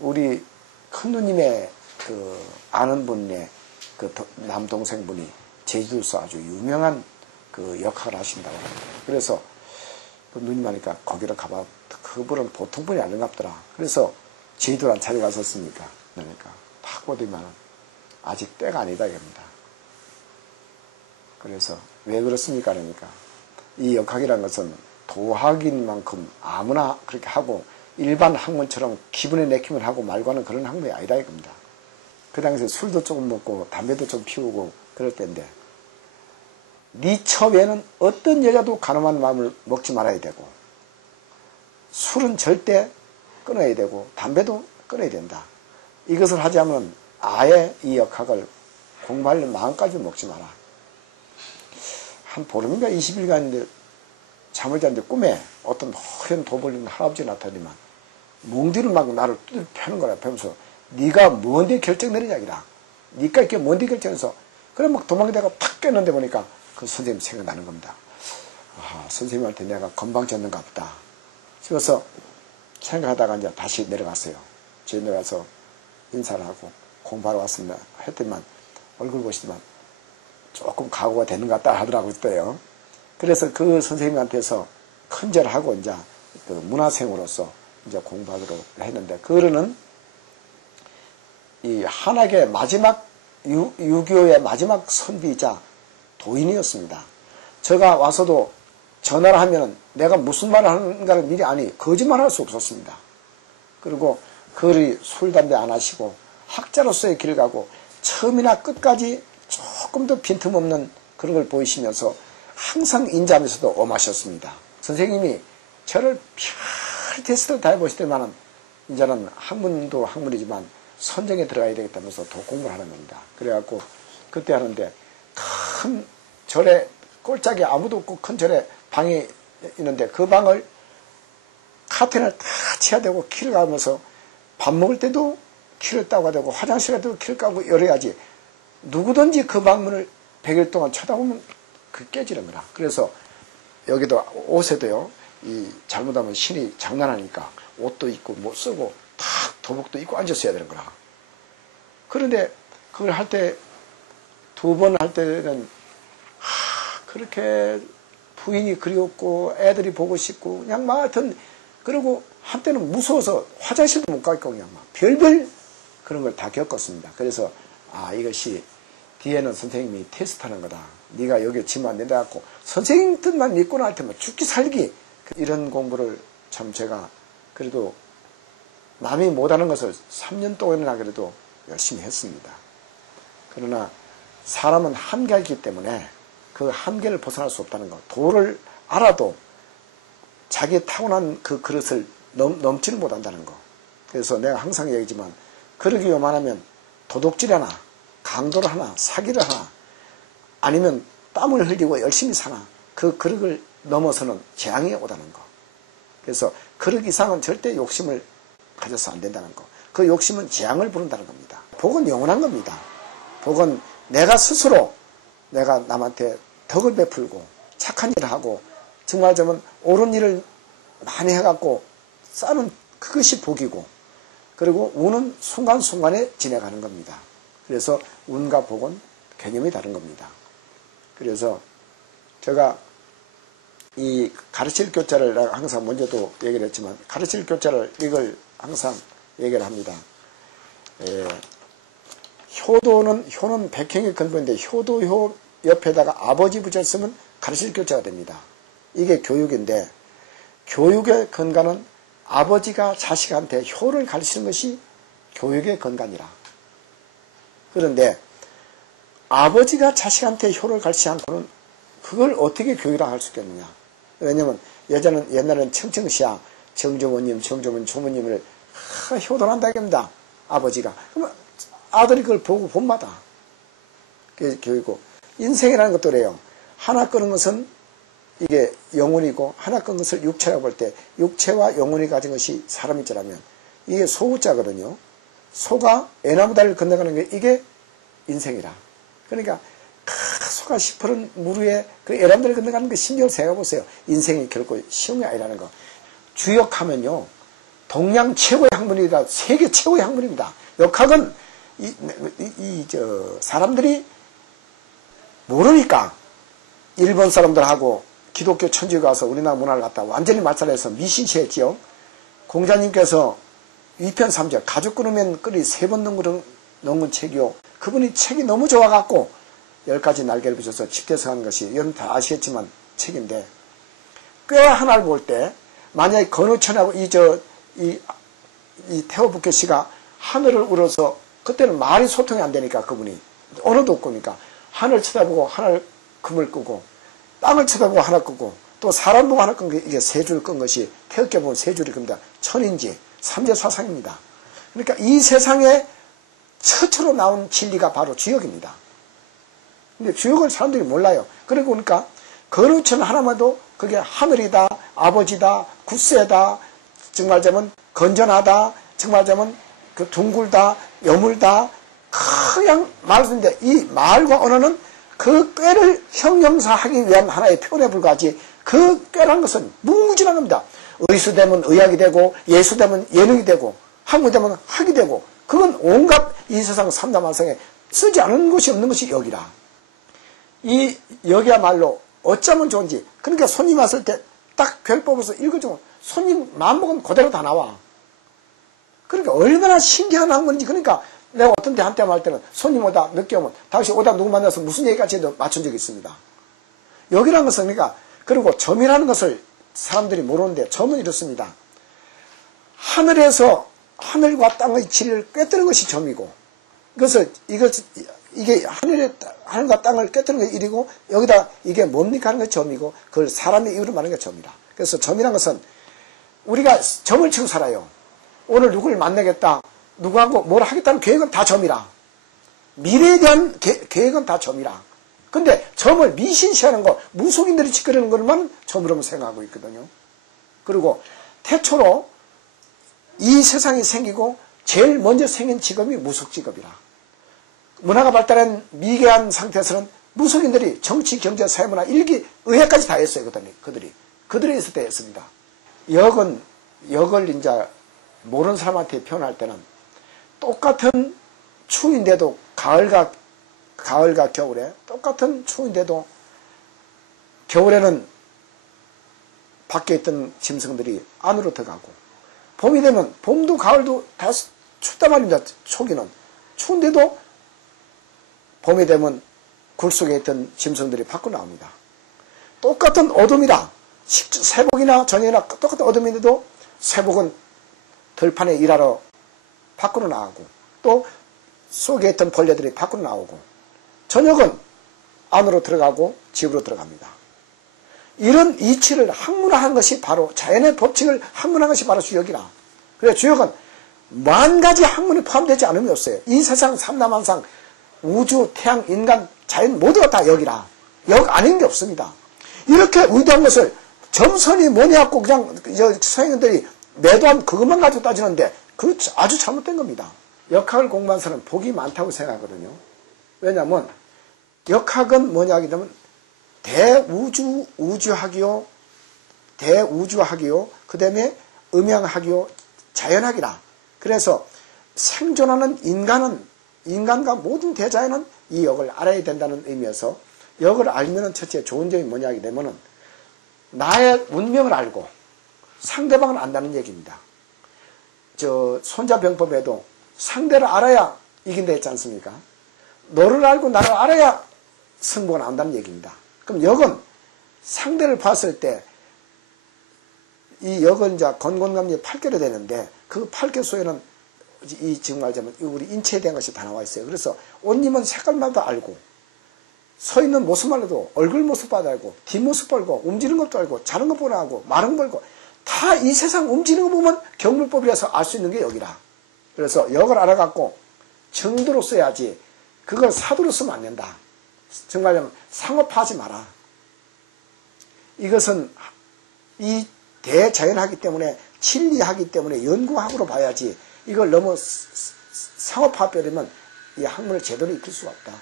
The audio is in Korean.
우리 큰 누님의 그 아는 분의 그 남동생분이 제주도에서 아주 유명한 그 역할을 하신다고 합니다. 그래서 그 누님 하니까 거기로 가봐. 그분은 보통 분이 아닌갑더라. 그래서 제주도란 찾아갔었습니까? 그러니까 탁 보더만 아직 때가 아니다 이겁니다. 그래서 왜 그렇습니까? 그러니까 이 역학이라는 것은 도학인 만큼 아무나 그렇게 하고 일반 학문처럼 기분에 내키면 하고 말고는 그런 학문이 아니다 이겁니다. 그 당시에 술도 조금 먹고 담배도 좀 피우고 그럴 때인데 네 처외에는 어떤 여자도 가늠한 마음을 먹지 말아야 되고 술은 절대 끊어야 되고 담배도 끊어야 된다. 이것을 하자면 아예 이 역학을 공부하려는 마음까지 먹지 마라. 한 보름인가 20일간인데 잠을 잤는데 꿈에 어떤 허연 도벌리는 할아버지가 나타나더니만 뭉디를 막 나를 두드려 패는 거라. 패면서 네가 뭔데 결정 내리냐기라. 네가 이렇게 뭔데 결정해서 그래 막 도망다가 탁 깼는데 보니까 그 선생님 생각나는 겁니다. 아, 선생님한테 내가 건방졌는가 보다 싶어서 생각하다가 이제 다시 내려갔어요. 집에 내려가서 인사를 하고 공부하러 왔습니다 했더니만 얼굴 보시더만 조금 각오가 되는 것 같다 하더라고요. 그때요. 그래서 그 선생님한테서 큰절하고 이제 그 문화생으로서 이제 공부하기로 했는데 그거는 이 한학의 마지막 유교의 마지막 선비이자 도인이었습니다. 제가 와서도 전화를 하면 내가 무슨 말을 하는가를 미리 아니 거짓말할 수 없었습니다. 그리고 그리 술 담배 안 하시고 학자로서의 길을 가고 처음이나 끝까지 조금도 빈틈없는 그런 걸 보이시면서 항상 인자하면서도 엄하셨습니다. 선생님이 저를 별 테스트를 다 해보시더만은 이제는 학문도 학문이지만 선정에 들어가야 되겠다면서 더 공부를 하는 겁니다. 그래갖고 그때 하는데 큰 절에 꼴짝이 아무도 없고 큰 절에 방이 있는데 그 방을 카텐을 다 쳐야 되고 키를 가면서 밥 먹을 때도 키를 따고 되고 화장실 갈 때도 키를 까고 열어야지 누구든지 그 방문을 100일 동안 쳐다보면 그 깨지는 거라. 그래서 여기도 옷에도요 이 잘못하면 신이 장난하니까 옷도 입고 못 쓰고 탁 도복도 입고 앉았어야 되는 거라. 그런데 그걸 할 때 두 번 할 때는 그렇게 부인이 그리웠고 애들이 보고 싶고 그냥 막 하여튼 그리고 한때는 무서워서 화장실도 못 가고 그냥 막 별별 그런 걸 다 겪었습니다. 그래서 아 이것이 뒤에는 선생님이 테스트하는 거다. 네가 여기에 지면 안 된다 갖고 선생님 뜻만 믿고 날 때만 죽기 살기 이런 공부를 참 제가 그래도 남이 못하는 것을 3년 동안이나 그래도 열심히 했습니다. 그러나 사람은 한계가 있기 때문에 그 한계를 벗어날 수 없다는 것. 도를 알아도 자기의 타고난 그 그릇을 넘지를 못한다는 것. 그래서 내가 항상 얘기지만 그러기 요만하면 도둑질 하나 강도를 하나 사기를 하나 아니면 땀을 흘리고 열심히 사나 그 그릇을 넘어서는 재앙이 오다는 것. 그래서 그릇 이상은 절대 욕심을 가져서 안 된다는 것. 그 욕심은 재앙을 부른다는 겁니다. 복은 영원한 겁니다. 복은 내가 스스로 내가 남한테 덕을 베풀고 착한 일을 하고 정말 좀 옳은 일을 많이 해갖고 쌓는 그것이 복이고 그리고 운은 순간순간에 지나가는 겁니다. 그래서 운과 복은 개념이 다른 겁니다. 그래서 제가 이 가르칠 교자를 항상 먼저도 얘기를 했지만 가르칠 교자를 이걸 항상 얘기를 합니다. 효는 백행의 근본인데 효도효 옆에다가 아버지 부자를 쓰면 가르칠 교자가 됩니다. 이게 교육인데 교육의 근간은 아버지가 자식한테 효를 가르치는 것이 교육의 근간이라. 그런데 아버지가 자식한테 효를 가르치지 않고는 그걸 어떻게 교육이라 할 수 있겠느냐. 왜냐면 옛날에는 청청시야 정조모님, 정조문 조모님을 효도를 한다 이겁니다. 아버지가. 그러면 아들이 그걸 보고 본마다. 그게 교육이고. 인생이라는 것도 그래요. 하나 끄는 것은 이게 영혼이고 하나 끄는 것을 육체라고 볼 때 육체와 영혼이 가진 것이 사람이라면 이게 소우자거든요. 소가 애나무다리를 건너가는 게 이게 인생이라. 그러니까 소가 시퍼런 물 위에 그 애나무다리를 건너가는 그 심정을 생각해보세요. 인생이 결코 쉬운 게 아니라는 거. 주역하면요. 동양 최고의 학문이다. 세계 최고의 학문입니다. 역학은 사람들이 모르니까 일본 사람들하고 기독교 천주교 가서 우리나라 문화를 갖다 완전히 말살해서 미신시했지요. 공자님께서 위편 3절 가죽 끊으면 끓이 3번 넘은 책이요. 그분이 책이 너무 좋아갖고 10가지 날개를 붙여서 집대성한 것이 여러분 다 아시겠지만 책인데, 꽤 하나를 볼 때 만약에 건우천하고 이 태호북교 씨가 하늘을 우러서, 그때는 말이 소통이 안 되니까 그분이 언어도 없으니까 하늘 쳐다보고 하늘 금을 끄고, 땅을 쳐다보고 하나 끄고, 또 사람 보고 하나 끈 게 이게 3줄 끈 것이 태극기 보면 3줄이 겁니다. 천인지 삼재사상입니다. 그러니까 이 세상에 최초로 나온 진리가 바로 주역입니다. 근데 주역을 사람들이 몰라요. 그러고 보니까 거루천 하나만도 그게 하늘이다, 아버지다, 굳세다, 정말자면 건전하다, 정말자면 그 둥글다, 여물다, 그냥 말씀인데 이 말과 언어는 그 꾀를 형용사하기 위한 하나의 표현에 불과하지, 그 꾀라는 것은 무궁무진한 겁니다. 의수되면 의학이 되고, 예수되면 예능이 되고, 학문되면 학이 되고, 그건 온갖 이 세상 삼다만상에 쓰지 않은 것이 없는 것이 역이라. 이 역이야말로 어쩌면 좋은지. 그러니까 손님 왔을 때 딱 별 뽑아서 읽어주면 손님 마음먹으면 그대로 다 나와. 그러니까 얼마나 신기한 학문인지. 그러니까 내가 어떤 데 한때 할 때는 손님 오다 늦게 오면 당시 오다 누구 만나서 무슨 얘기까지 해도 맞춘 적이 있습니다. 역이라는 것은, 그러니까, 그리고 점이라는 것을 사람들이 모르는데, 점은 이렇습니다. 하늘에서 하늘과 땅의 질을 꿰뜨는 것이 점이고, 그래서 이게 하늘과 땅을 꿰뜨는 게 일이고, 여기다 이게 뭡니까 하는 게 점이고, 그걸 사람의 이유로 말하는 게 점이라. 그래서 점이라는 것은 우리가 점을 치고 살아요. 오늘 누구를 만나겠다, 누구하고 뭘 하겠다는 계획은 다 점이라. 미래에 대한 계획은 다 점이라. 근데 점을 미신시하는 거, 무속인들이 짓거리는 것만 점으로 생각하고 있거든요. 그리고 태초로 이 세상이 생기고 제일 먼저 생긴 직업이 무속직업이라. 문화가 발달한 미개한 상태에서는 무속인들이 정치, 경제, 사회문화, 일기, 의학까지 다 했어요. 그들이 있을 때 했습니다. 역을 이제 모르는 사람한테 표현할 때는 똑같은 추위인데도 가을과 겨울에 똑같은 추위인데도 겨울에는 밖에 있던 짐승들이 안으로 들어가고, 봄이 되면 봄도 가을도 다 춥단 말입니다. 초기는 추운데도 봄이 되면 굴 속에 있던 짐승들이 밖으로 나옵니다. 똑같은 어둠이라, 새벽이나 저녁이나 똑같은 어둠인데도 새벽은 들판에 일하러 밖으로 나가고, 또 속에 있던 벌레들이 밖으로 나오고, 저녁은 안으로 들어가고 집으로 들어갑니다. 이런 이치를 학문화한 것이 바로, 자연의 법칙을 학문화한 것이 바로 주역이라. 그래서 주역은 만 가지 학문이 포함되지 않음이 없어요. 이 세상 삼다만상, 우주, 태양, 인간, 자연 모두가 다 역이라. 역 아닌 게 없습니다. 이렇게 위대한 것을 점선이 뭐냐고 그냥 서양인들이 매도한 그것만 가지고 따지는데, 그 아주 잘못된 겁니다. 역학을 공부한 사람은 복이 많다고 생각하거든요. 왜냐하면 역학은 뭐냐 하게 되면 우주학이요, 그 다음에 음양학이요, 자연학이라. 그래서 생존하는 인간과 모든 대자연은 이 역을 알아야 된다는 의미에서, 역을 알면은 첫째 좋은 점이 뭐냐 하게 되면은 나의 운명을 알고 상대방을 안다는 얘기입니다. 손자병법에도 상대를 알아야 이긴다 했지 않습니까? 너를 알고 나를 알아야 승부가 나온다는 얘기입니다. 그럼 역은 상대를 봤을 때, 이 역은 이제 건곤감리 8개로 되는데, 그 8개 속에는 지금 말하자면 우리 인체에 대한 것이 다 나와 있어요. 그래서 옷 입은 색깔마다 알고, 서 있는 모습만 해도 얼굴 모습마다 알고, 뒷모습 알고, 움직이는 것도 알고, 자는 것 보나 알고, 마른 거 알고, 다 이 세상 움직이는 거 보면 경물법이라서 알 수 있는 게 역이라. 그래서 역을 알아갖고 정도로 써야지, 그걸 사도로 쓰면 안 된다. 정말 상업화하지 마라. 이것은 이 대자연하기 때문에, 진리하기 때문에 연구학으로 봐야지, 이걸 너무 상업화하려면 이 학문을 제대로 익힐 수가 없다.